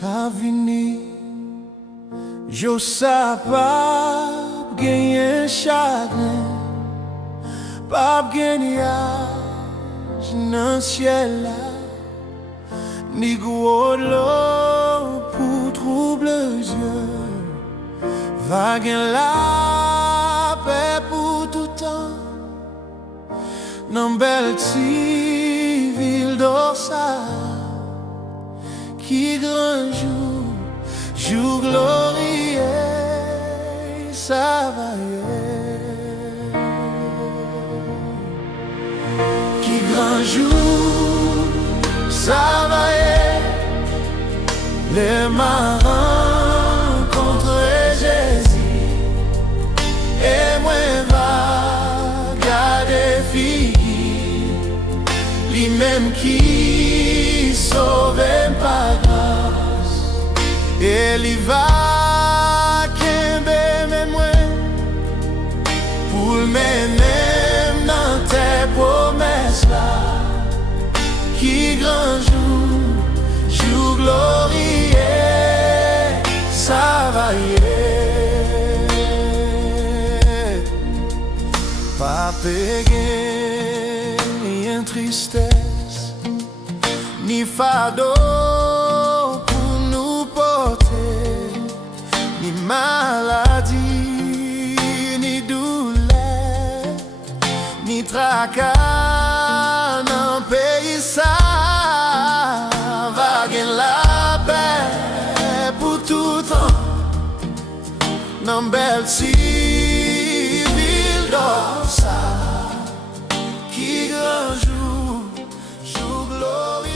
Kavini, jo sa pap genyen chagrin, pap genyaj nan ciel la, ni gwo lo pou trouble yeux, va gen la paix pour tout temps, nan bel ti vil d'Ossa. Qui grand jour glorieux, ça va Qui grand jour, ça va les marins contre Jésus, et moi va garder fille, lui-même qui sauve par grâce, et il va kembe même pour mener dans tes promesses là, qui grand jour glorieux, ça va pas péguer ni en tristesse ni fardeau pour nous porter, ni maladie, ni douleur, ni tracas dans pays ça. Va gen la paix pour tout temps, dans belle si ville d'Ossa, qui grand jour glorieux.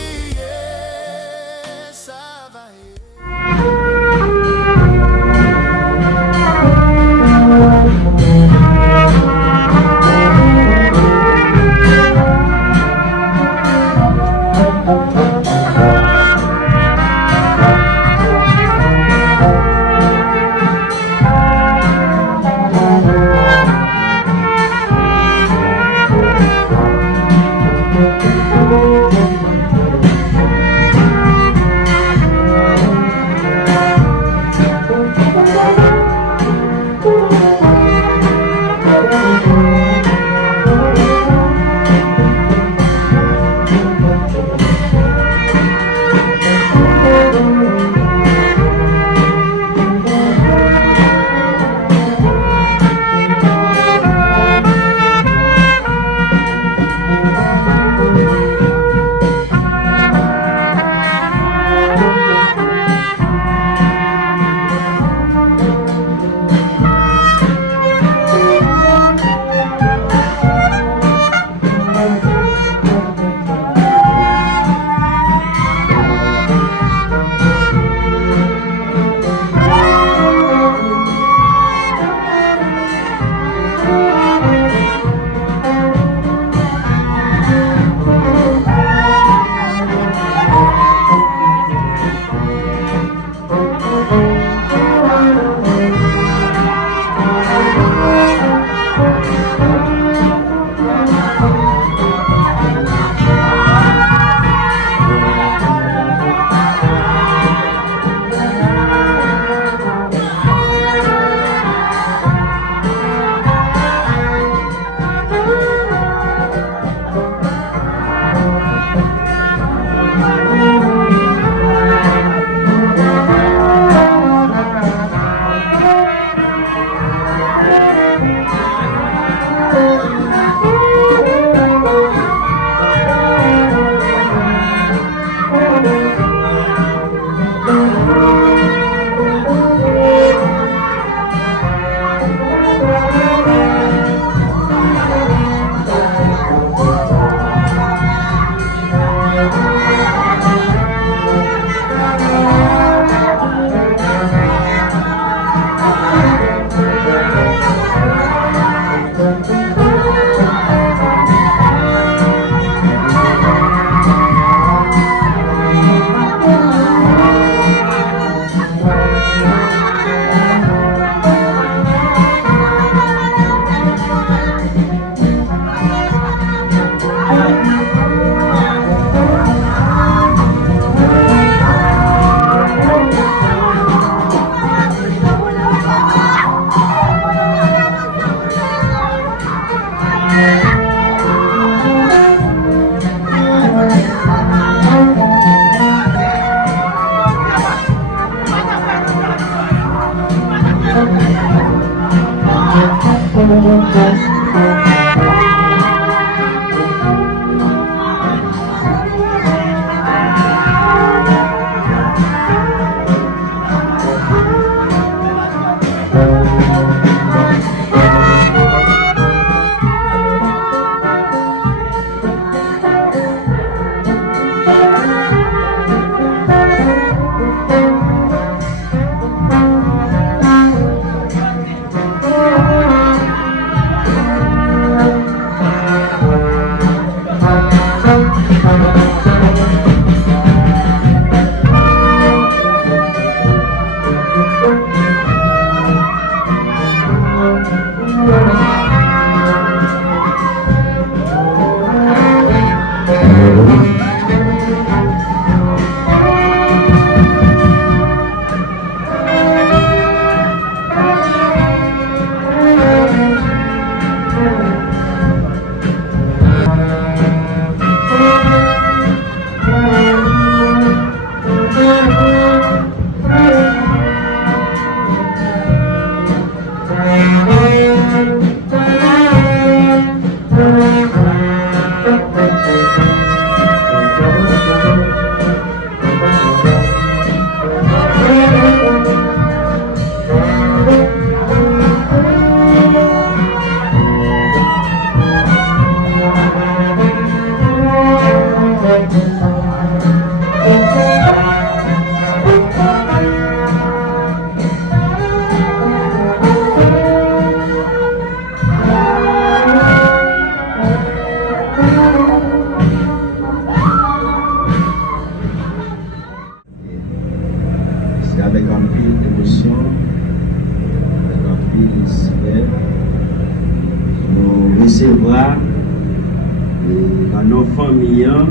famille, la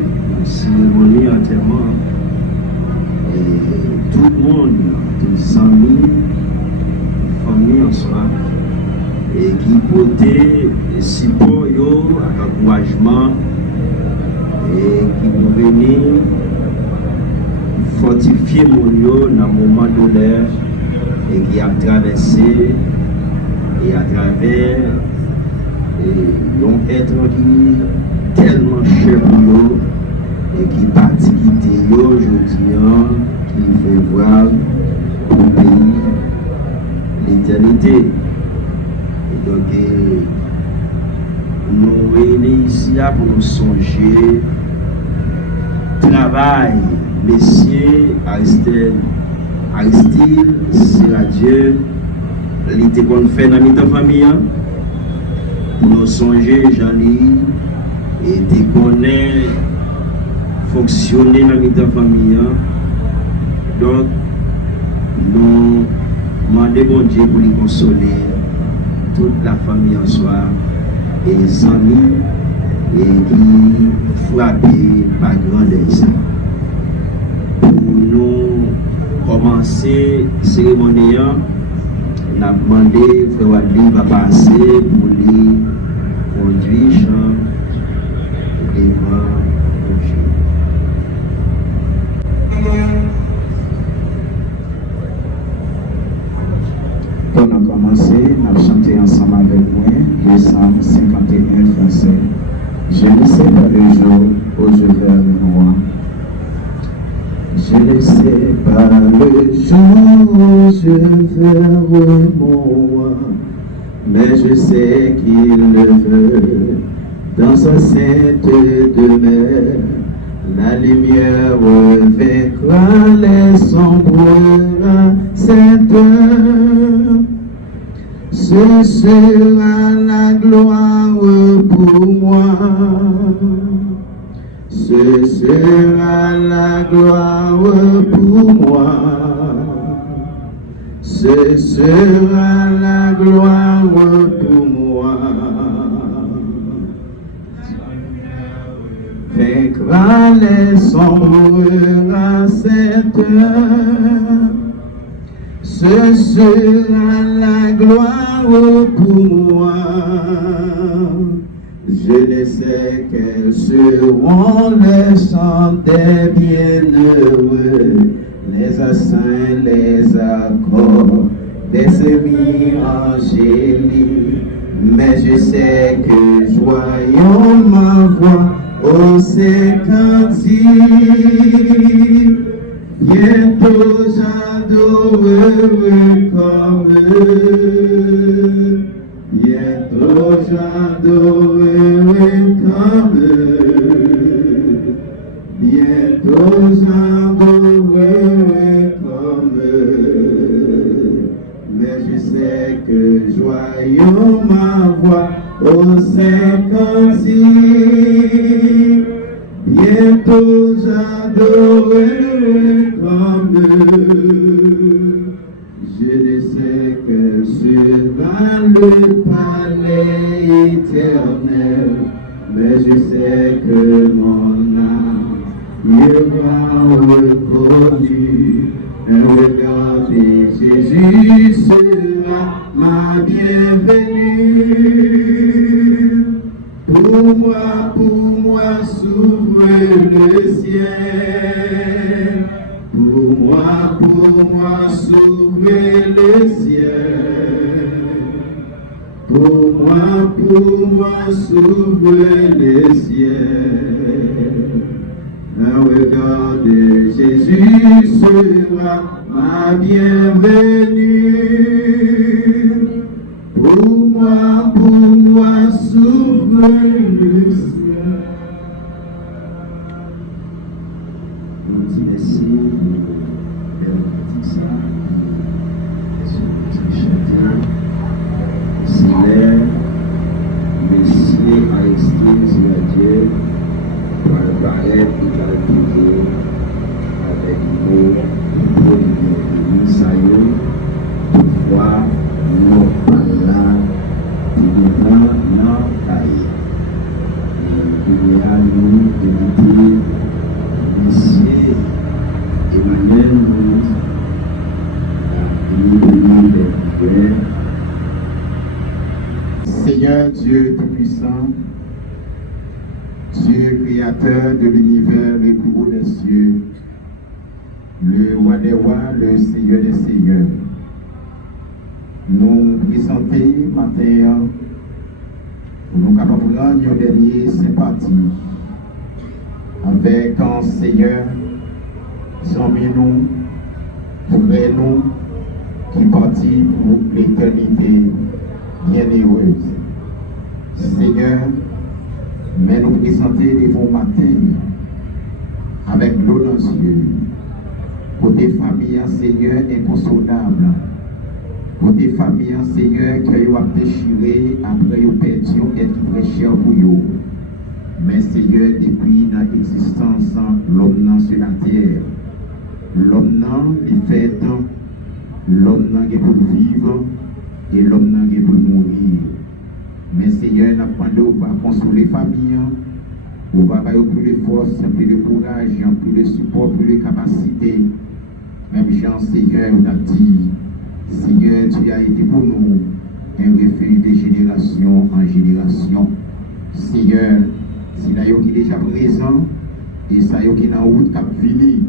cérémonie entièrement. Et tout le monde, tous les amis, famille en soi, et qui portait support, encouragement, et qui nous venait fortifier mon lieu dans le moment de l'air, et qui a traversé, et à travers un être qui est tellement cher pour nous, et qui partit quitter aujourd'hui, qui fait voir le pays, l'éternité. Et donc, nous réunissons ici pour nous songer, travail, messieurs, Aristide, c'est la Dieu, l'été qu'on fait dans notre famille, pour nous songer, Jean-Louis, et de connaître, fonctionner dans notre famille. Donc, nous demandons bon Dieu pour les consoler, toute la famille en soi, et les amis, et qui frappent par grandeur. Pour nous commencer la cérémonie, on a demandé Frère Wadli va passer pour les conduire chant devant Dieu. On a commencé, on a chanté ensemble avec moi, le Psalm 51 français. Je ne sais pas le jour où je vais moi. Je ne sais pas le jour où je verrai mon roi, mais je sais qu'il le veut dans sa sainte demeure. La lumière vaincra les sombres cette heure. Ce sera la gloire pour moi. Ce sera la gloire pour moi. Ce sera la gloire pour moi. Vaincra les sombres à cette heure. Ce sera la gloire pour moi. Je ne sais quels seront les chants des bienheureux, les accents, les accords des semis angéliques. Mais je sais que joyons ma voix au cantique. Bientôt j'adorerai comme eux. Bientôt j'adorerai comme eux. Bientôt j'adorerai comme eux. Mais je sais que joyeux ma voix au cantique. Bientôt j'adorerai comme eux. Je ne sais que sera le palais éternel, mais je sais que mon âme ira reconnu. Un regard de Jésus sera ma bienvenue. Pour moi s'ouvre le ciel. Pour moi s'ouvre le ciel. Pour moi s'ouvre le ciel. Un regard de Jésus sera ma bienvenue. Pour moi s'ouvre le ciel. On dit merci pour ça. Seigneur, Messie Aristide Dieu, pour apparaître et calculer avec nous pour nous saillons, toutefois, nous pas là, nous devons nous tailler. Et il y a nous Tout-Puissant, Dieu créateur de l'univers le plus haut des cieux, le roi des rois, le Seigneur des seigneurs. Nous présenter matin pour nous capables de rendre nos dernières sympathies avec un Seigneur, amis nous, frères nous, qui partit pour l'éternité bienheureuse. Seigneur, mais nous présenter devant matin avec l'eau dans les yeux. Pour tes familles, Seigneur, inconsolable. Pour tes familles, Seigneur, qui ont déchiré après qu'ils ont perdu être très cher pour eux. Mais Seigneur, depuis notre existence, l'homme sur la terre, l'homme qui fait temps, l'homme qui peut vivre et l'homme qui peut mourir. Mais Seigneur, nous va consoler les familles, on va avoir plus de force, plus de courage, plus de support, plus de capacité. Même Jean, Seigneur, on a dit, Seigneur, tu as été pour nous un refuge de génération en génération. Seigneur, si là qui est déjà présent, et ça qui est en route, qui a fini,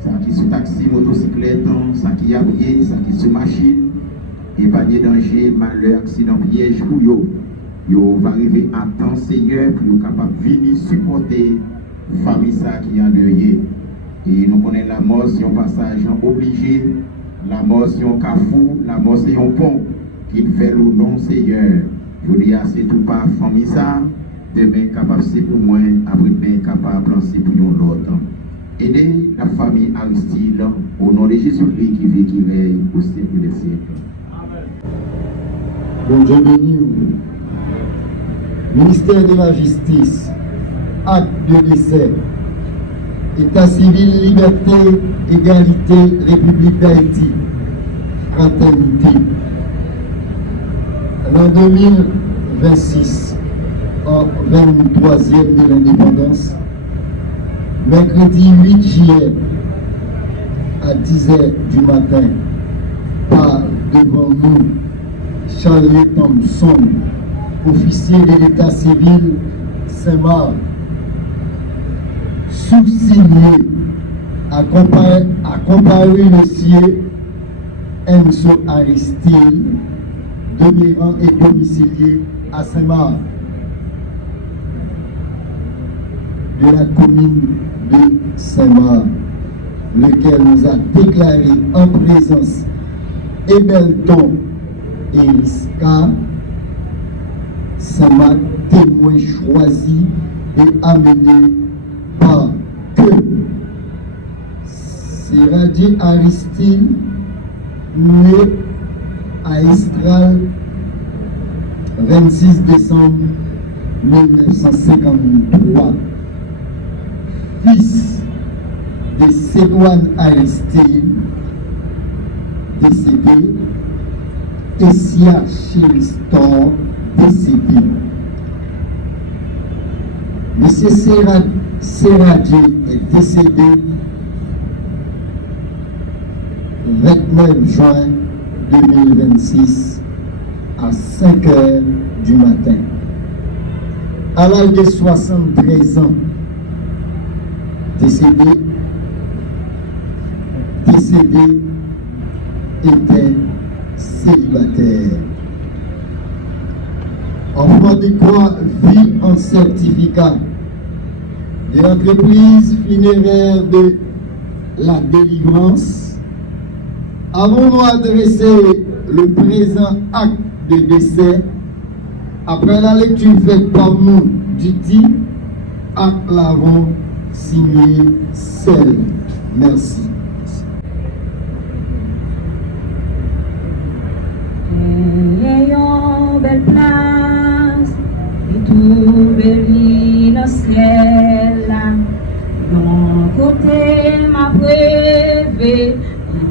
ça qui est sur taxi, motocyclette, ça qui est à pied, ça qui est sur machine, et pas de danger, malheur, accident, piège pour eux. Yo va arriver à temps, Seigneur, pour nous capables de venir supporter la famille qui est endeuillée. Et nous connaissons la mort, c'est un passage obligé, la mort, c'est un carrefour, la mort, c'est un pont qui fait le nom, Seigneur. Je dis, c'est tout pas famille ça, demain capable c'est pour moi, après demain capable c'est pour nous l'autre. Aidez la famille Aristide au nom de Jésus-Christ qui vit, qui règne au siècle des siècles. Bon Dieu béni. Ministère de la Justice, acte de décès, État civil, liberté, égalité, République d'Haïti, fraternité. En 2026, en 23e de l'indépendance, mercredi 8 juillet à 10h du matin, par devant nous, Charlie Thompson, officier de l'état civil Saint-Marc, sous-signé, accompagné monsieur Enzo Aristide, demeurant et domicilié à Saint-Marc, de la commune de Saint-Marc, lequel nous a déclaré en présence Ebelton et Riska, Saint-Marc, témoin choisi et amené par que Seradi Aristide, né à Estral 26 décembre 1953, fils de Sédouane Aristide, décédé, et Sia Chiristor, décédé. Monsieur Seradi est décédé 29 juin 2026 à 5h du matin. À l'âge de 73 ans, décédé était célibataire. Enfant de quoi vit en certificat de l'entreprise funéraire de la délivrance. Avons-nous adressé le présent acte de décès après la lecture faite par nous du dit acte l'avons signé seul. Merci. Ayant belle place et tout belle dans le ciel, d'un côté m'a prévé,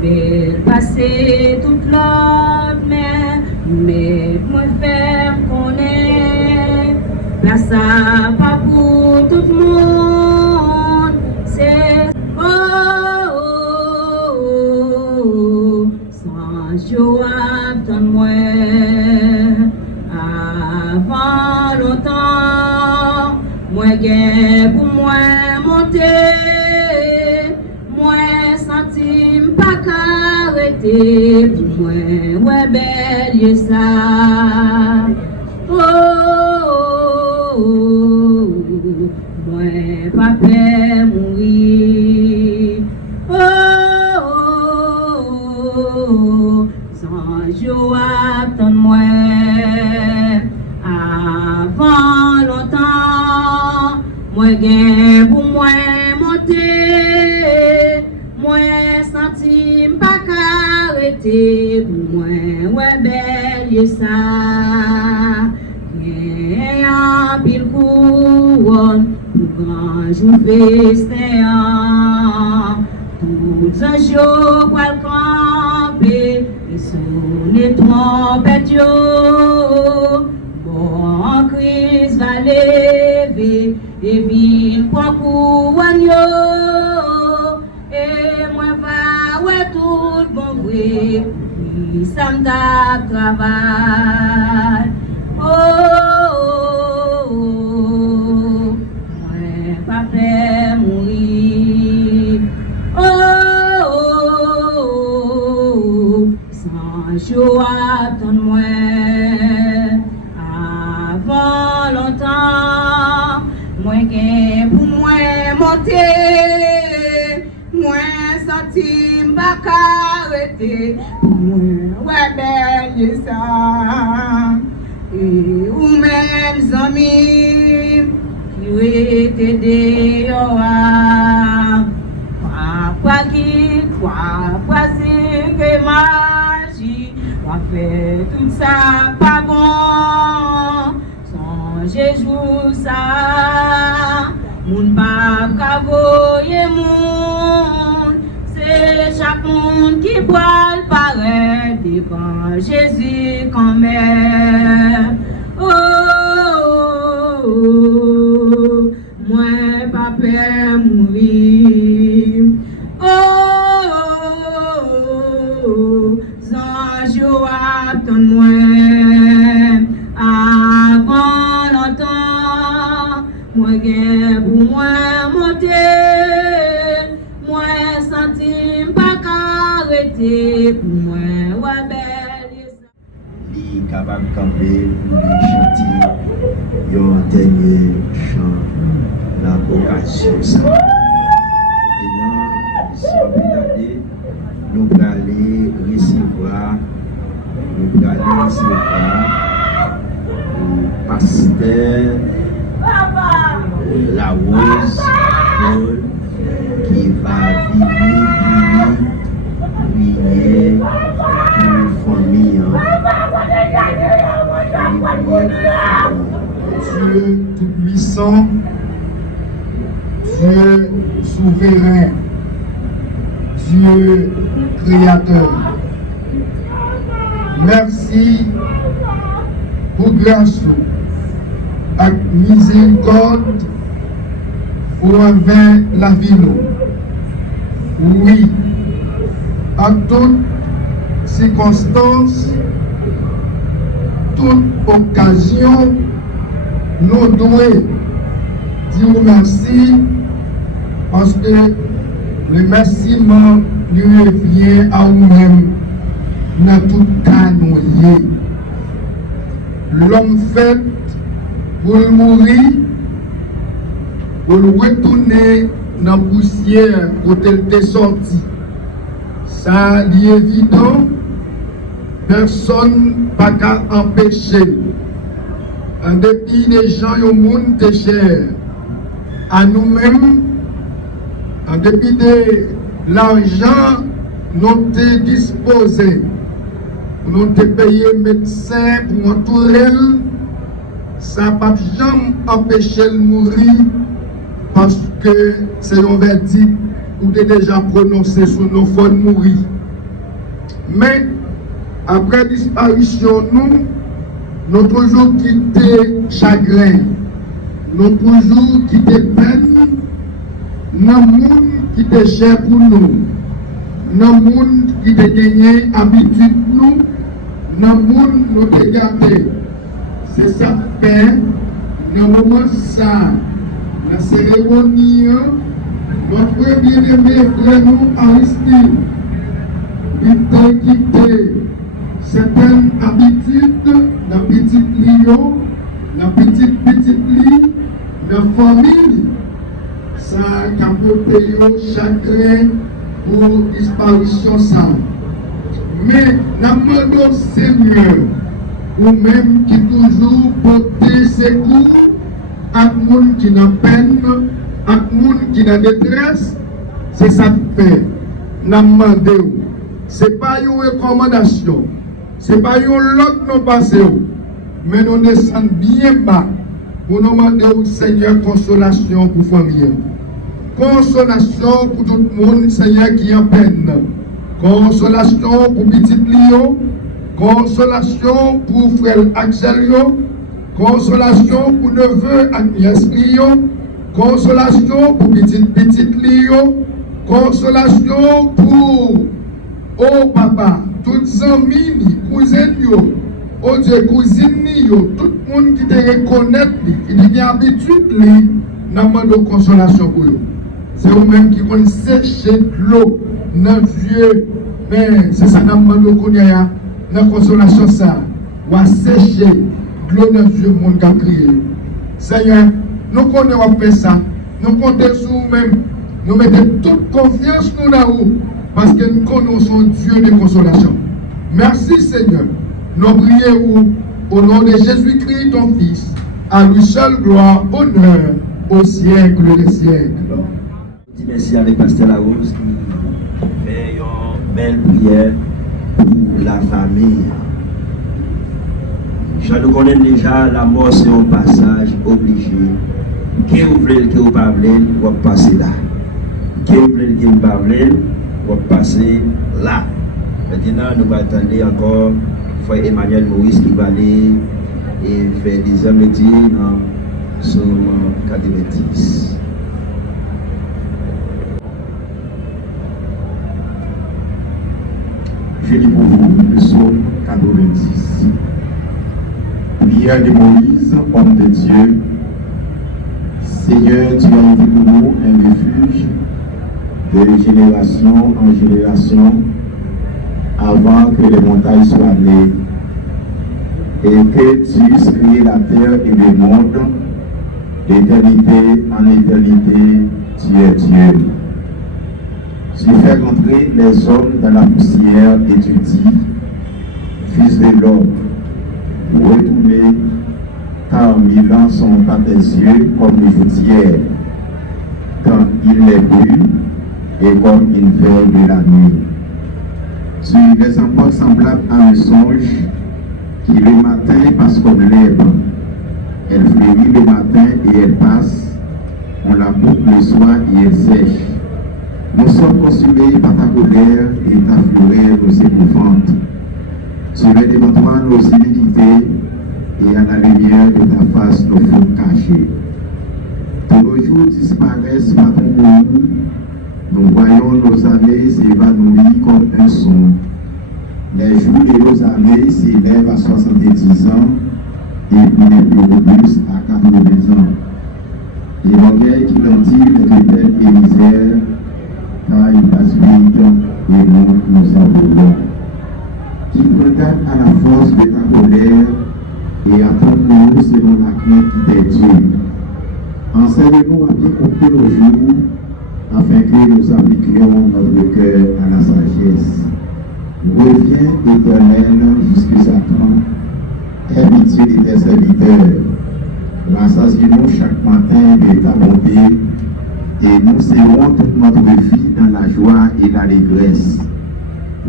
belle passer toute l'autre mer, mais moi faire connaître, place à pas pour tout le monde, c'est sans joie. Moi, avant longtemps. arrêté pour moi, ouais, belle, ça. Oh, oh, oh, moi, papa mourir. Oh, oh, oh, sans joie, attends-moi. Avant longtemps, moi, gain pour moi monter. Moi, senti pas qu'arrêter pour moi, ouais, belle, ça. Un pile couronne pour grand jour festin. Tous un jour pour le camper et sonner trompette yo. Bon Christ va lever et ville pour couronne yo. Et moi va ouais tout bon vrai puis ça me da travail. Oh, oh, oh, moi, papa mourir. Oh, oh, oh, sans joie, attends-moi. Avant longtemps, moi, gain pour moi monter. Moi, senti m'pas arrêter. Pour moi, ouais, belle, ça. Et ou même amis qui étaient dehors, quoi c'est que magie, quoi fait tout ça pas bon, sans Jésus ça, mon pas voyer moun, c'est chaque monde qui boit le paraît devant Jésus quand même. Oh, oh, oh, moi papa mourir. Oh, oh, oh, sans joie attends-moi. Avant longtemps, moi gain pour moi monter. Moi senti pas qu'arrêter pour moi ouais belle. Li capable de camper pour les chanter un dernier chant dans l'occasion ça. Maintenant, si on peut aller, nous allons aller recevoir le pasteur La Rose Paul qui va venir prier pour famille. Dieu tout-puissant, Dieu souverain, Dieu créateur. Merci pour grâce et miséricorde pour envers la vie. Oui, à toute circonstance, toute occasion, nous devons dire merci parce que le remerciement lui revient à nous-mêmes dans tout cas nous lié. L'homme fait pour mourir, pour retourner dans la poussière quand elle était sortie. Ça est évident, personne n'a qu'à empêcher. En dépit des gens au monde de cher, à nous-mêmes, en dépit de l'argent nous te disposé, nous te payer médecin pour entourer, ça ne va jamais empêcher de mourir parce que c'est un verdict ou déjà prononcé sur nos fonds de mourir. Mais après disparition, nous toujours quitté chagrin, nous toujours quitté peine, nous monde qui était cher pour nous, nous monde qui était gagné habitude nous, nous monde nous te gardé. C'est ça fait, dans le moment ça, la cérémonie, notre bien-aimé frère nous Aristide, il t'a quitté certaines habitudes dans petite lion, dans petite lit, dans famille. Ça a peut payer chagrin pour disparition ça. Mais nous demandons Seigneur, ou même qui toujours porter secours à monde qui n'a peine, à monde qui n'a détresse, c'est ça que fait. Nous demandons. Ce n'est pas une recommandation, ce n'est pas une lot nous passons, mais nous descendons bien bas pour nous demander au Seigneur consolation pour la famille. Consolation pour tout le monde, Seigneur, qui est en peine. Consolation pour petit Lyon. Consolation pour frère Axel. Consolation pour neveu Agnès Lyon. Consolation pour petit Lyon. Consolation pour oh papa, toutes amis, cousins, oh Dieu, cousines, tout le monde qui te reconnaît, qui a habitude, n'a pas de consolation pour eux. C'est vous-même qui connaissez sécher de l'eau dans Dieu. Mais c'est ça, n'a pas de connaître, la consolation, ça. Ou à sécher de l'eau dans Dieu, mon qui a crié. Seigneur, nous connaissons faire ça. Nous comptons sur vous-même. Nous mettons toute confiance dans vous. Parce que nous connaissons Dieu de consolation. Merci Seigneur. Nous prions au nom de Jésus-Christ, ton Fils, à lui seul gloire, honneur, au siècle des siècles. Merci avec Pasteur Larose qui fait une belle prière pour la famille. Je nous connais déjà, la mort c'est un passage obligé. Qui vous voulez, qui vous parlez, vous passer là. Qui vous voulez, qui vous parlez, vous passer là. Maintenant, nous allons attendre encore frère Emmanuel Maurice qui va aller et faire des amitiés dans Psaume 90. Je lis pour vous le Psaume 90. Prière de Moïse, homme de Dieu. Seigneur, tu as été pour nous un refuge de génération en génération avant que les montagnes soient nées et que tu eusses créé la terre et le monde, d'éternité en éternité, tu es Dieu. Tu fais rentrer les hommes dans la poussière et tu dis, Fils de l'homme, retournez, car 1000 ans sont à tes yeux comme le jour d'hier, quand il les brûle et comme il fait de la nuit. Tu les emportes semblables à un songe qui le matin passe comme l'herbe. Elle fleurit le matin et elle passe, on la coupe le soir et elle sèche. Nous sommes consumés par ta colère et ta fureur nous épouvante. Tu mets devant toi nos iniquités et à la lumière de ta face nos fautes cachées. Tous nos jours disparaissent par ton nom. Nous voyons nos années s'évanouir comme un son. Les jours de nos années s'élèvent à 70 ans et pour les plus robustes à 80 ans. L'orgueil qui grandit les peines et misères, car il passe vite et nous envolons. Qui condamne à la force de ta colère et attends-nous selon la crainte qui t'est due. Enseigne-nous à bien compter nos jours, afin que nous appliquions notre cœur à la sagesse. Reviens, Éternel, jusqu'à quand, habitué de tes serviteurs. Rassasie-nous chaque matin de ta bonté, et nous serons toute notre vie dans la joie et la allégresse.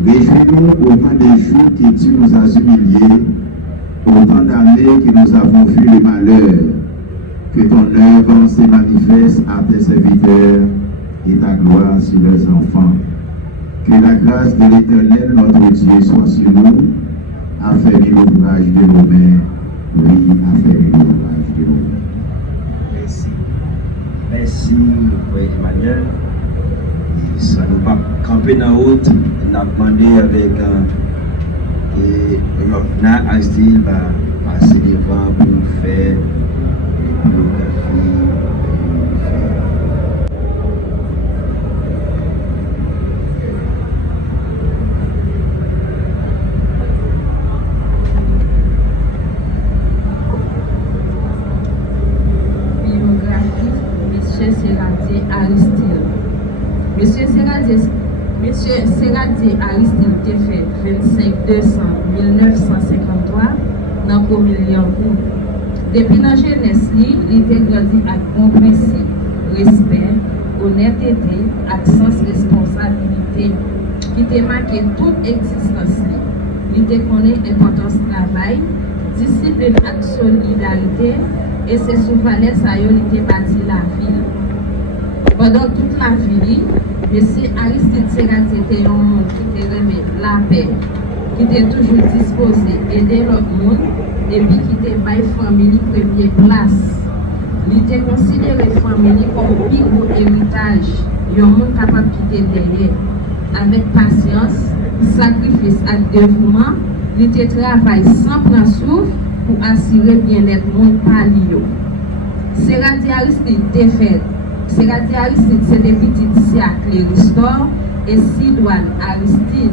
Réjouis-nous au temps des jours que tu nous as humiliés, autant d'années que nous avons vu le malheur. Que ton œuvre se manifeste à tes serviteurs et ta gloire sur leurs enfants. Que la grâce de l'Éternel, notre Dieu, soit sur nous, affermir l'ouvrage de nos mains. Oui, affermir l'ouvrage de nos mains. Merci. Merci, frère Emmanuel. Ça nous pas camper dans la route, nous avons demandé avec Lopna Astil va passer devant pour faire biographie. Monsieur Serradier Aristide te fait 25/200/1953 dans la commune Liancourt. Depuis la jeunesse, il était grandi avec bon principe, respect, honnêteté, avec sens responsabilité, qui te marqué toute existence. Il te connaît l'importance du travail, discipline et solidarité, et c'est sous valeur ça il te bâti la ville. Pendant toute la vie, M. Aristide Serradier était un monde qui te remet la paix, qui était toujours disposé à aider l'autre monde, et puis qui te baille famille première place. Il te considéré famille comme plus gros héritage, un monde capable de quitter derrière. Avec patience, sacrifice et dévouement, il te travaille sans prendre souffle pour assurer bien-être monde palio. Serradier Aristide défaite. Serradier Aristide, c'est des petites siècles restore et Sidoine Aristide.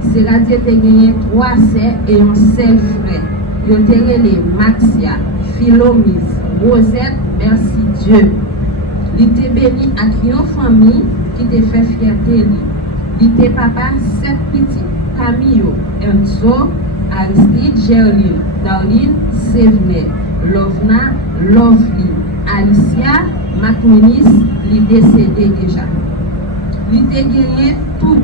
Serradier a gagné 3 sœurs et un seul frère. Il a les Maxia, Philomise, Rosette, merci Dieu. Il était béni à une famille qui te fait fierté. Il était papa 7 petits, Camille, Enzo, Aristide, Gerline, Darline, Sévenet, Lovna, Lovely, Alicia, Macminis, il est décédé déjà. Il a gagné tout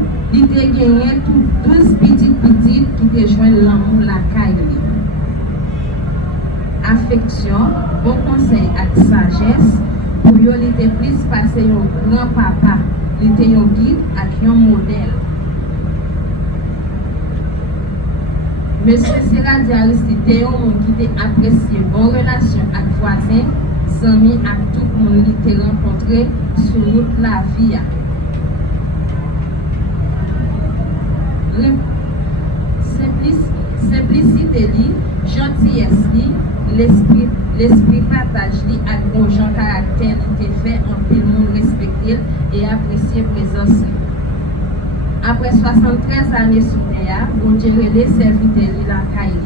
12 petites qui te joignent l'amour la caille. Affection, bon conseil et sagesse, pour lui était plus passé un grand papa, il était un guide et un modèle. Monsieur Serradier Aristide était un monde qui était apprécié, bonne relation avec voisins, amis, avec tout le monde qui était rencontré sur route la vie. Simplicité, gentillesse, l'esprit partage avec un gens caractère qui était fait en tout le monde respecter et apprécier présence. Après 73 années sous terre, on dirait les serviteurs de la Caille,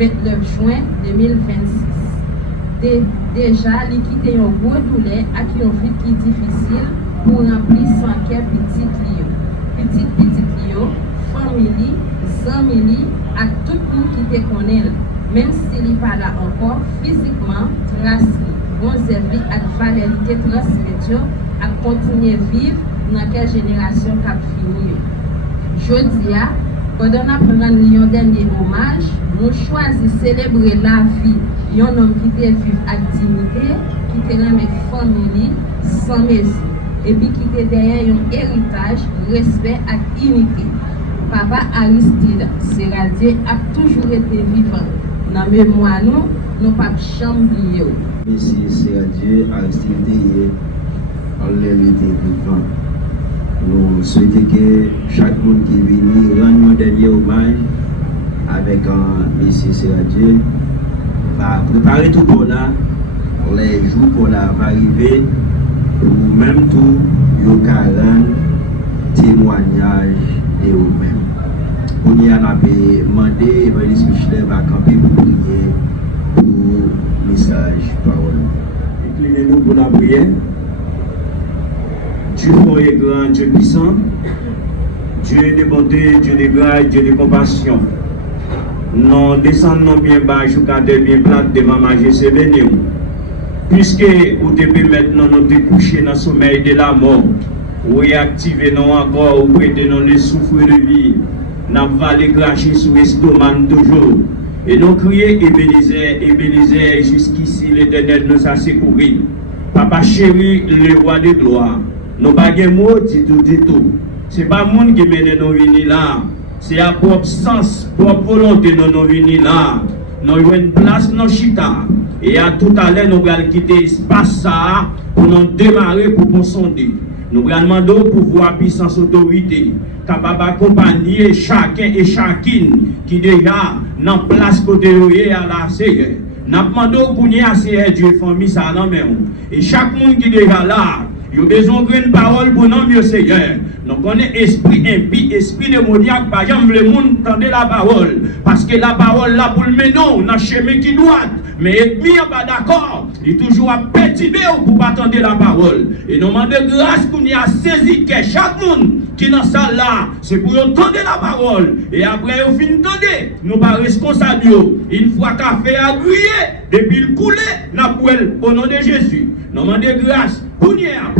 29 juin 2026. Déjà, il quitté un gros douleur à qui on vit qui est difficile pour remplir son cœur petit Lio. Petit Lio, famille, amis, à tout le monde qui te connaît. Même s'il n'est pas là encore, physiquement, trace, bon servi à validité transmettre, à continuer à vivre dans quelle génération qui a fini. Je dis, pendant la première dernier hommage, nous choisissons de célébrer la vie d'un homme qui te vivre avec dignité, qui te remet famille sans mesure, et puis qui te derrière un héritage, respect et unité. Papa Aristide Serradier a toujours été vivant. Dans la mémoire, nous ne pouvons pas oublier. Monsieur Serradier Aristide en l'évité vivant. Nous souhaitons que chaque monde qui vient rendre un dernier hommage avec Monsieur Serradier va préparer tout pour là. Les jours pour là va arriver ou même tout le témoignage de vous-même. On y a demandé, Evangeliste Michelet va camper pour prier pour le message, parole. Inclinez-nous pour la prière. Dieu fort et grand, Dieu puissant, Dieu de bonté, Dieu de grâce, Dieu de compassion. Nous descendons bien bas, jusqu'à des bien plates devant majesté béni. Puisque vous devez maintenant nous découcher dans le sommeil de la mort, ou réactiver nous encore, ou prêter nous les souffles de vie. Nous allons cracher sur l'estomac toujours. Et nous crier Ebenezer, jusqu'ici l'Éternel nous a secouru. Papa chéri, le roi de gloire. Nous n'avons pas de mots, dit tout. Ce n'est pas le monde qui mène nous venir là. C'est à propre sens, propre volonté de nous venir là. Nous avons une place dans Chita. Et à tout à l'heure, nous allons quitter l'espace ça pour nous démarrer pour nous sonder. Nous allons demander pouvoir, puissance, autorité, capable d'accompagner chacun et chacune qui déjà dans place côté à la Seigneur. Nous demandons pour nous Seigneur Dieu, famille, ça dans même. Et chaque monde qui est déjà là, il a besoin d'une parole pour nous, mieux Seigneur. Nous connaissons esprit impie, esprit démoniaque, par exemple, le monde entendait la parole. Parce que la parole là pour le mener dans le chemin qui doit. Mais ennemi n'est pas d'accord. Il est toujours à pétimer pour pas attendre la parole. Et nous demandons grâce pour nous saisir que chaque monde qui dans salle là, c'est pour entendre la parole. Et après, au fin d'entendre, nous pas responsables. Une fois qu'a fait à griller, depuis le couler, n'a pas au nom de Jésus. Nous demandons grâce pour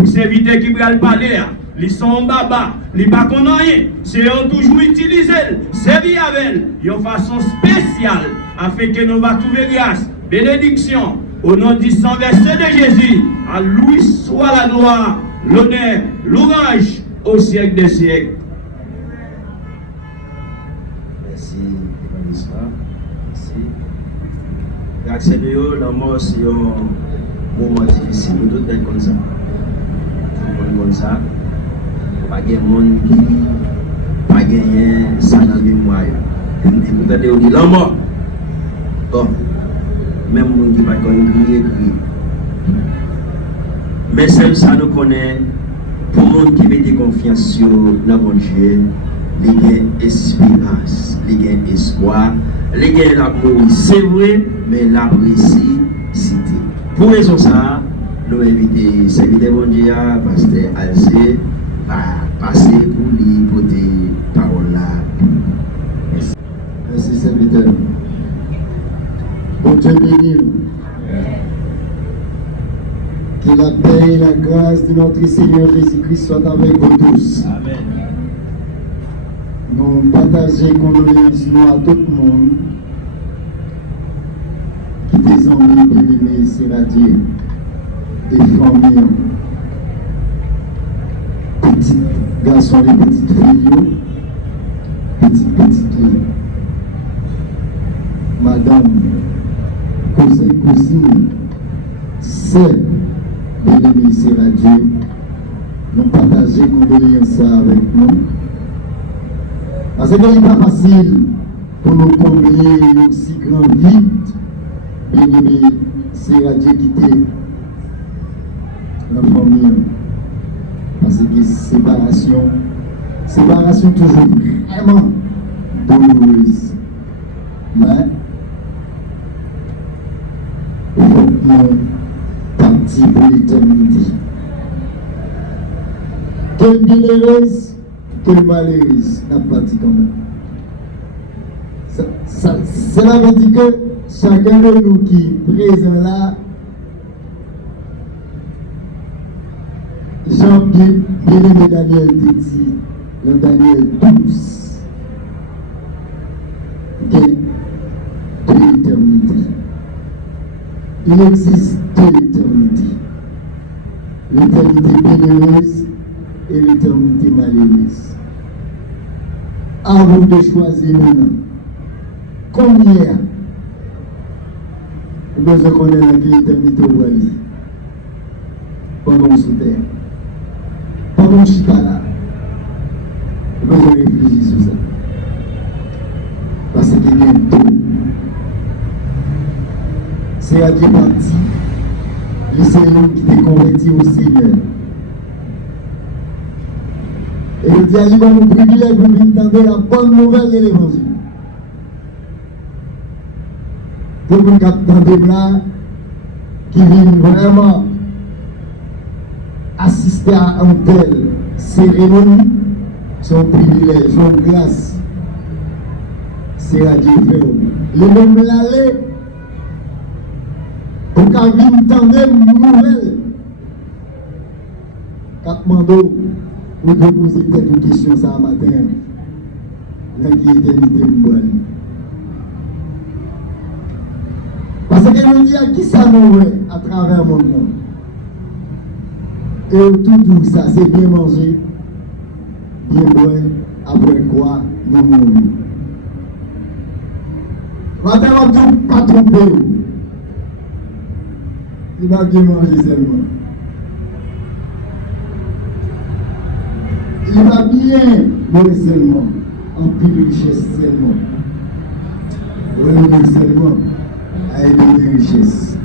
serviteur qui va le parler. Ils sont baba, ils ne pas rien. C'est eux toujours utilisé, servir avec eux, de façon spéciale, afin que nous va trouver grâce, bénédiction, au nom du sang versé de Jésus. À lui soit la gloire, l'honneur, l'ouvrage au siècle des siècles. Merci, Evangelista. Merci. Grâce à Dieu, la mort, c'est un moment difficile. Nous devons être comme ça. Nous comme ça. Pas de monde qui pas gagné ça dans la mémoire. Vous avez dit la mort. Bon, même monde qui pas crier. Mais celle ça nous connaît. Pour monde qui met confiance sur le bon Dieu, il y a espérance, il y a espoir, il y a l'amour. C'est vrai, mais l'apprécie cité. Pour raison ça, nous invitons le serviteur bon Dieu, pasteur Alcé, à passer pour lui porter parole là. Merci. Merci, serviteur. Bon Dieu béni. Que la paix et la grâce de notre Seigneur Jésus-Christ soient avec vous tous. Amen. Nous partageons condoléances à tout le monde qui des amis bien-aimés, c'est-à-dire des familles, petits garçons et petites filles, petites filles, madame, cousine, sœur, bien-aimés, c'est-à-dire, nous partageons condoléances avec nous. Parce que ce n'est pas facile pour nous combler un si grand vide, bien aimé, c'est la Dieu quitter la famille. Parce que séparation toujours vraiment douloureuse. Mais, il faut que nous partions pour l'éternité. Quelle bienheureuse! Quelle malheureuse n'a pas dit quand même. Cela veut dire que chacun de nous qui est présent là, Jean bien-aimé Daniel te dit, dans Daniel 12, de l'éternité. Il existe deux éternités. L'éternité bienheureuse et l'éternité malheureuse. Avant de choisir maintenant, combien vous devez connaître l'éternité au Wali pendant ce terre, pendant ce là, vous devez réfléchir sur ça. Parce qu'il y a tout. C'est à Dieu parti. C'est l'homme qui t'est converti au Seigneur. Et il dit à lui, nous privilège pour nous entendre la bonne nouvelle de l'évangile. Pour nous entendre là, qui viennent vraiment assister à une telle cérémonie, son privilège, son grâce, c'est à Dieu fait. Les mêmes l'aller, pour qu'à venir entendre une nouvelle, quatre manteaux. Vous devez poser peut-être une question ça matin. Dans qui éternité bonne. Parce que nous disons qui ça nous à travers mon monde. Et tout ça, c'est bien manger, bien boire, après quoi, nous mourons. Maintenant, on ne pas tromper. Il va bien manger seulement. Il va bien manger seulement, en plus richesse seulement. Revenir seulement à aider des richesses.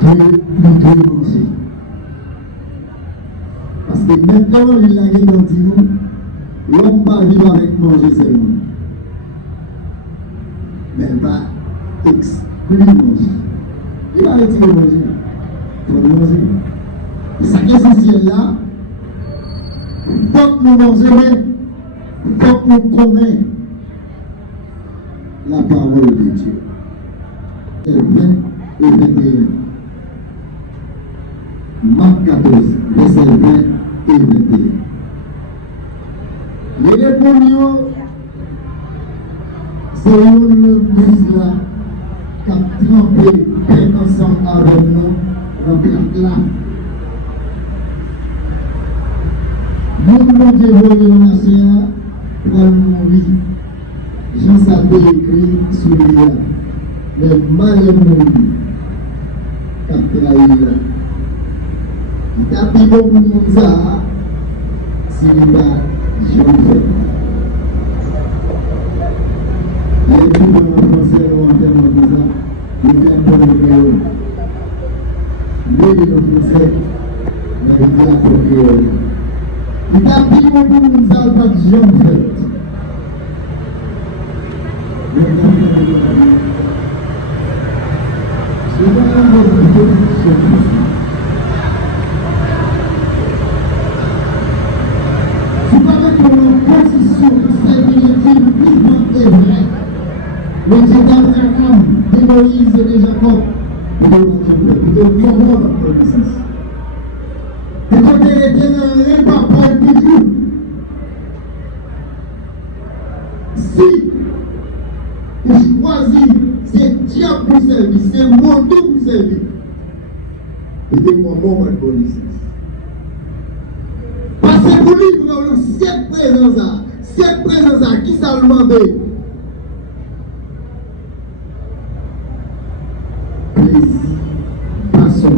Dieu nous doit manger. Parce que maintenant, il a garanti nous, l'homme va vivre avec manger seulement. Mais il va exclure manger. Il va retirer manger. Il faut manger. Et ça qui est essentiel là, faut que nous nous aimons, il faut que nous connaissions la parole de Dieu. 20 et 21. Marc 14, verset 20 et 21. Les réponses, c'est une église là qui a trempé ensemble avec nous dans le là. Nous Dieu voulu dans l'océan pour nous mourir. Jean s'appelle écrit sur lui. Mais malheureusement, qui a trahi là. Il a dit bon pour nous ça, s'il n'est pas Jean fait. Les tout dans le français, nous en termes de ça, nous faisons un peu de créole. Lui, il est français, mais il est un peu créole. Il a dit bon pour nous ça, pas Jean fait. C'est pas un mot de position. C'est pas une position qui s'est vivement et vrai. Le Dieu d'Abraham, de Moïse et de Jacob, de comment la connaissance. De côté l'éternel, pas Paul toujours. Si vous choisissez, c'est Dieu pour servir, c'est moi tout pour servir. Et de moi, la connaissance. Parce que pour lui, cette présence, qui ça demandé? Plaisir, passion.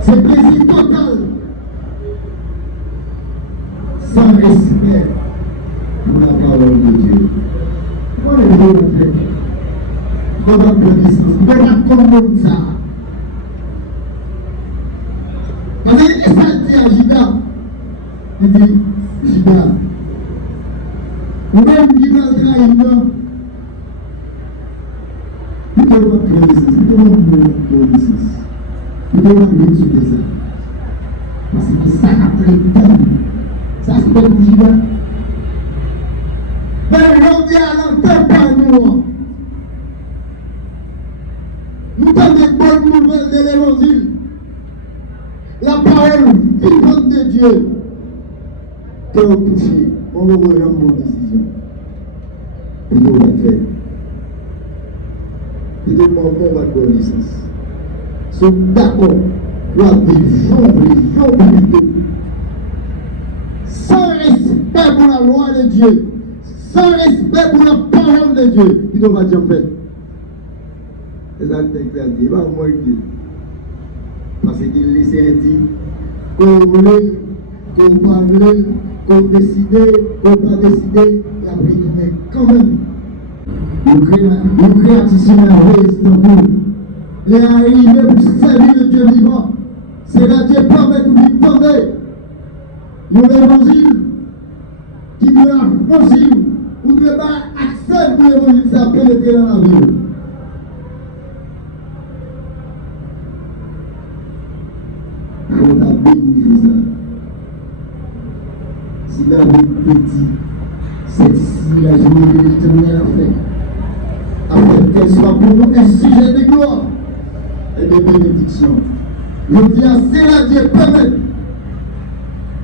C'est plaisir total. Sans respect pour la parole de Dieu. Comment est-ce que vous faites? Comment comme ça? Parce que ça dit à Gida, il dit, Gida, même Gida trahit, il doit pas connaissance, il doit pas connaissance, il doit pas l'étudier ça. Parce que ça a pris le temps. Ça c'est pas pour Gida. Mais on dit à l'entendre par nous. Nous avons des bonnes nouvelles de l'évangile. La parole vivante de Dieu. Que vous touchez, on va voir une bonne décision. Et nous va faire. Et de moment, on va connaissance. Sont d'accord pour vivre sans respect pour la loi de Dieu, sans respect pour la parole de Dieu. Il ne va pas faire. Et ça, c'est il va moins Dieu. Parce qu'il laissait dire qu'on voulait, qu'on parlait, qu'on décidait, qu'on pas décidé, et après mais quand même. Nous créatissons la Istanbul. Et arrivé pour servir le Dieu vivant. C'est la Dieu permet de nous tendre. Nous l'évangile qui doit l'évangile. Vous ne devez pas accepter l'évangile, ça pénétrer dans la vie. Faut bénir ça. Si la vie petit, c'est ici la journée de l'éternel a fait. Afin qu'elle soit pour nous un sujet de gloire et de bénédiction. Je dis à cela, Dieu permet.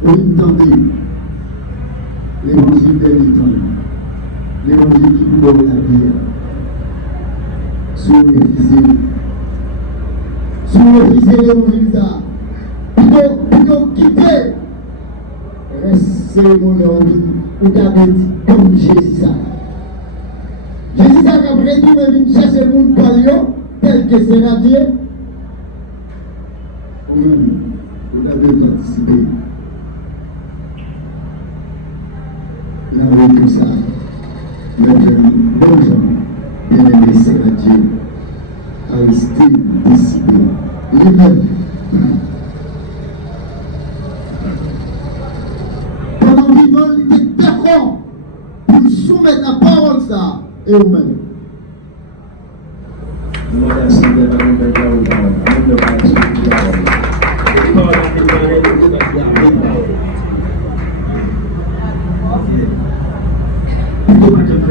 Vous entendez l'évangile de l'éternel, l'évangile qui vous donne la guerre. Sous-refusez l'évangile ça. Plutôt quitter. Restez mon envie. Vous avez dit comme Jésus ça. Jésus a prédit de venir chercher le monde par Lyon, tel que c'est la Dieu. Oui, vous avez participé. Il a vécu ça. Maintenant, bon gens, bien aimé, c'est la Dieu. A resté décidé. Lui-même. Pendant vivant, il était d'accord pour soumettre la parole ça. Et vous-même. Merci.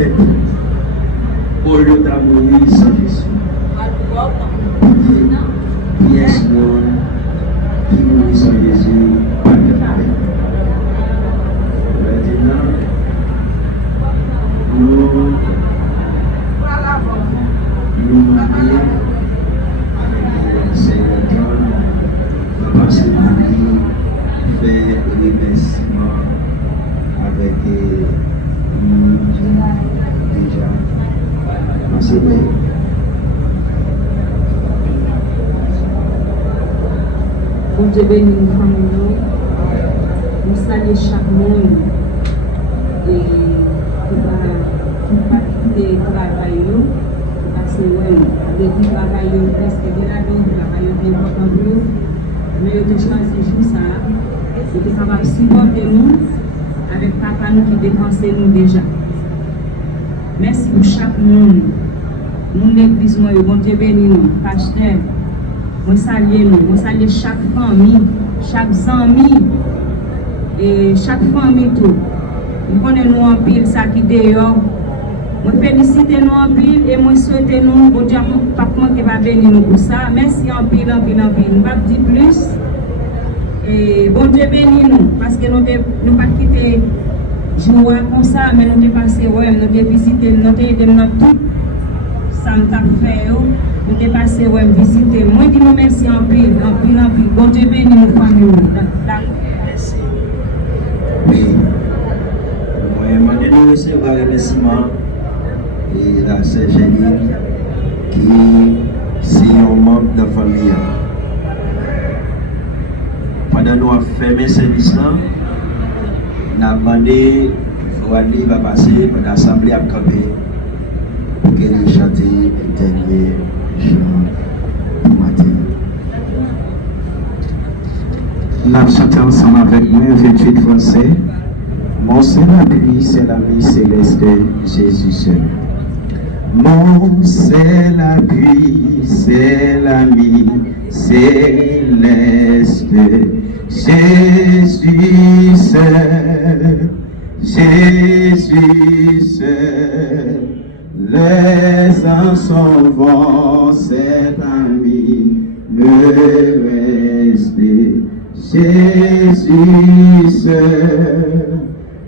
fait, pour le d'amour sans Jésus. Yes, Lord, qui mourit sans Jésus, pas de paix. Maintenant, nous marquons avec Seigneur John, va passer par lui, faire remerciement avec nous déjà. Merci. Bon Dieu bénit nous famille, nous saluons chaque monde et qui va quitter le travail, parce que avec le travail, presque de la vie, le travail est important pour nous, mais nous avons choisi juste ça, c'est capable de supporter nous avec papa nous qui dépensait nous déjà. Merci pour chaque monde, nous l'église, bon Dieu bénit nous, pasteur. Moi salue nous, moi salue chaque famille, chaque ami et chaque famille tout. Nous connaissons nous en pile ça qui dehors. Moi félicite nous en pile et moi souhaite nous bon Dieu pas manquer va bénir nous pour ça. Merci en pile en pile en pile. Nous pas dire plus. Et bon Dieu bénit nous parce que nous pas quitter jour comme ça mais nous dépassé ouais, nous avons visité nous aidé dans tout ça nous a fait. Nous sommes passés à visiter. Moi, je dis merci en pile, en pile, en pile. Bon Dieu bénit nos familles. Merci. Oui. Moi, je vais recevoir un remerciement et la sœur Jenny qui est un membre de la famille. Pendant que nous avons fermé ce service-là, nous avons demandé Fouadli va passer pour l'assemblée à camper pour qu'elle chante le dernier. Nous avons chanté ensemble avec nous, 28 français. Mon seul appui, c'est l'ami céleste Jésus seul. Mon seul appui, c'est l'ami céleste Jésus seul. Jésus seul. Les ans s'en vont, cet ami me reste. Jésus seul,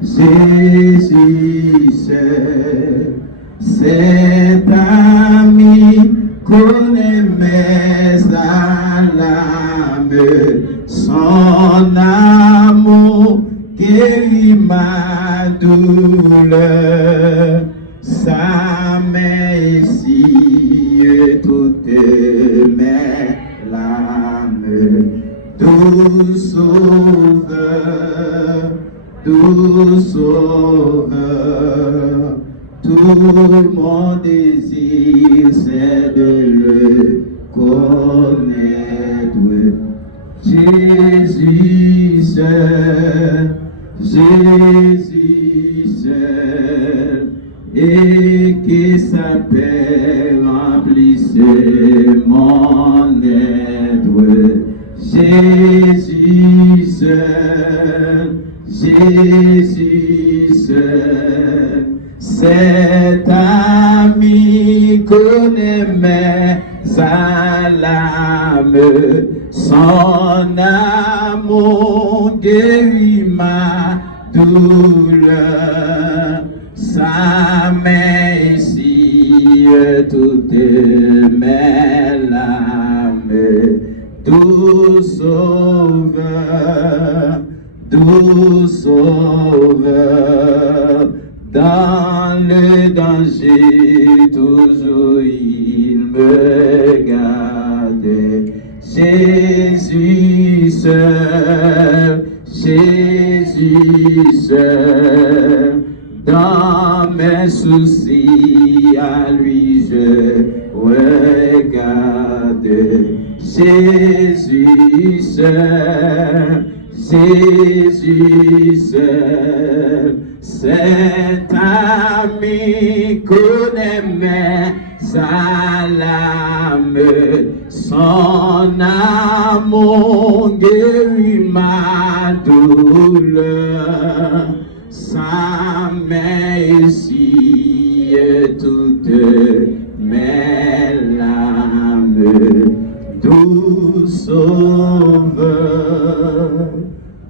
Jésus seul, cet ami connaît mes âmes, son amour guérit ma douleur. Sa main ici toutes mes larmes, doux sauveur, tout mon désir c'est de le connaître. Jésus seul, Jésus seul, et que sa paix remplisse mon être. Jésus seul, Jésus seul, cet ami connaît mes âmes, son amour guérit ma douleur. Sa main ici toutes mes larmes, doux sauveur, dans le danger toujours il me garde. Jésus seul, Jésus seul, dans mes soucis à lui je regarde. Jésus seul, Jésus seul, cet ami connaît mes âmes, son amour guérit ma douleur. Sa main ici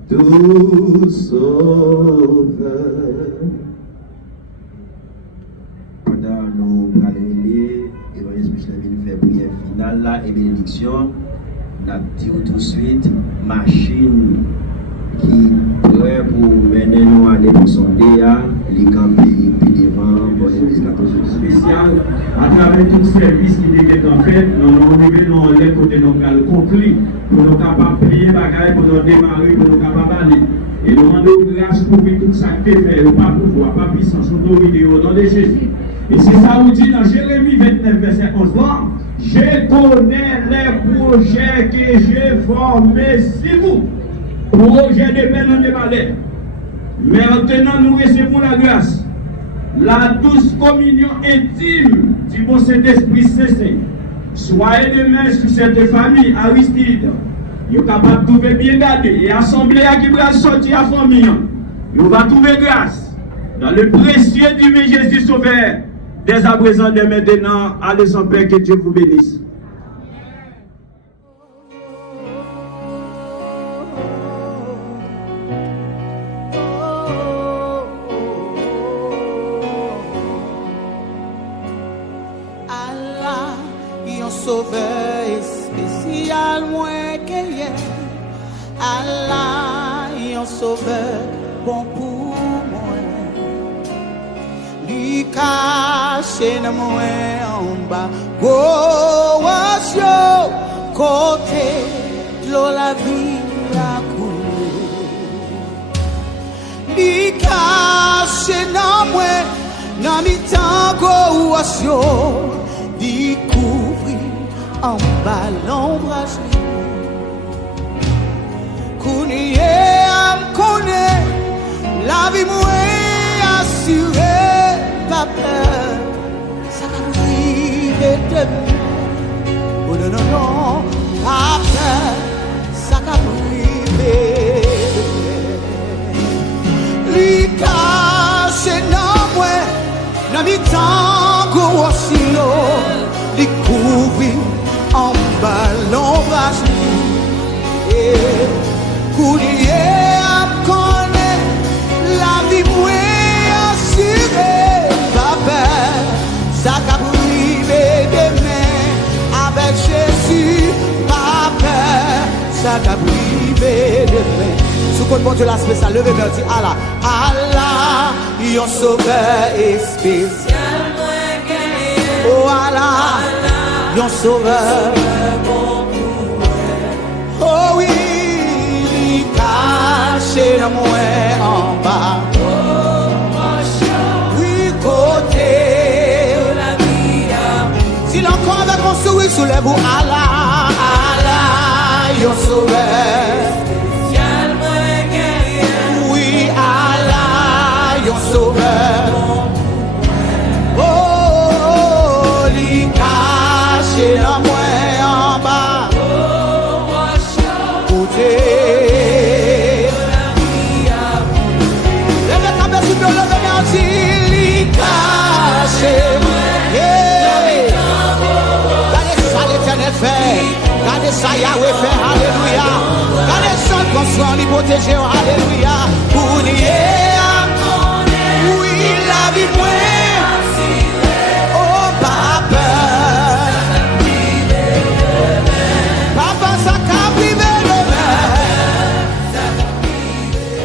tout sauveur. Pendant nous parler, l'évangile Michel fait prière finale là et bénédiction, on a dit tout de suite machine qui prêt pour mener nous aller pour sonder les campés puis devant pour l'église catholique spéciale à travers tout service qui était en fait nous arrivons dans les côtés nous conclure pour nous capables de prier bagaille pour nous démarrer pour nous capables d'aller et nous demandons grâce pour tout ça qui fait fait pas pouvoir pas puissance autorité au nom de Jésus et c'est ça vous dit dans Jérémie 29 verset 11 là je connais les projets que j'ai formés sur vous. Projet de peine de malheur. Maintenant, nous recevons la grâce, la douce communion intime du bon Saint-Esprit Saint. Soyez demain sur cette famille Aristide. Vous êtes capable de trouver bien gardé et assembler à qui va sortir à la famille. Vous va trouver grâce dans le précieux divin Jésus Sauveur. Dès à présent, dès maintenant, allez en paix, que Dieu vous bénisse. Sauveur spécial moins que Allah, un sauveur bon pour moi. Lui caché dans moi en bas, côté de la vie a coulé. Lui caché dans moi, dans mi temps découvrir en bas l'ombrage. Kounye am connaît la vie mouée assurée, pas peur, ça va priver de moi. Oh non, non, non, pas peur, ça va priver de moi. Lui caché dans moi, dans mi temps qu'on découvrir en bas l'ombrage. Kounye am connaît la vie mouée assurée, pas peur, ça qu'a privé demain avec Jésus, pas peur, ça qu'a privé demain. Sous quoi bon Dieu la spéciale, levez merci Allah, Allah, yon sauveur et spécial. Oh Allah, yon sauveur. Oh oui, il caché dans moi en bas. Oui, côté de la vie. S'il encore avec mon sourire soulève-vous, Allah, Allah, yon sauveur. Oui, Allah, yon sauveur. Oh, il caché dans moi en bas. Gardez ça, Yahweh fait, alléluia. Gardez ça, qu'on soit protéger, alléluia.